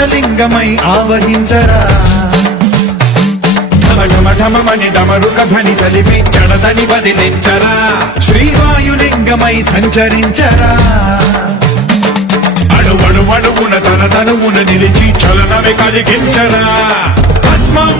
ఆకాశలింగమై ఆవహించరా ఢమఢమని డమరుక ధ్వని సలిపి జడదని వదిలించరా శ్రీవాయులింగమై సంచరించరా అడుగున తన తనువున నిలిచి చలనమే కలిగించరా భస్మం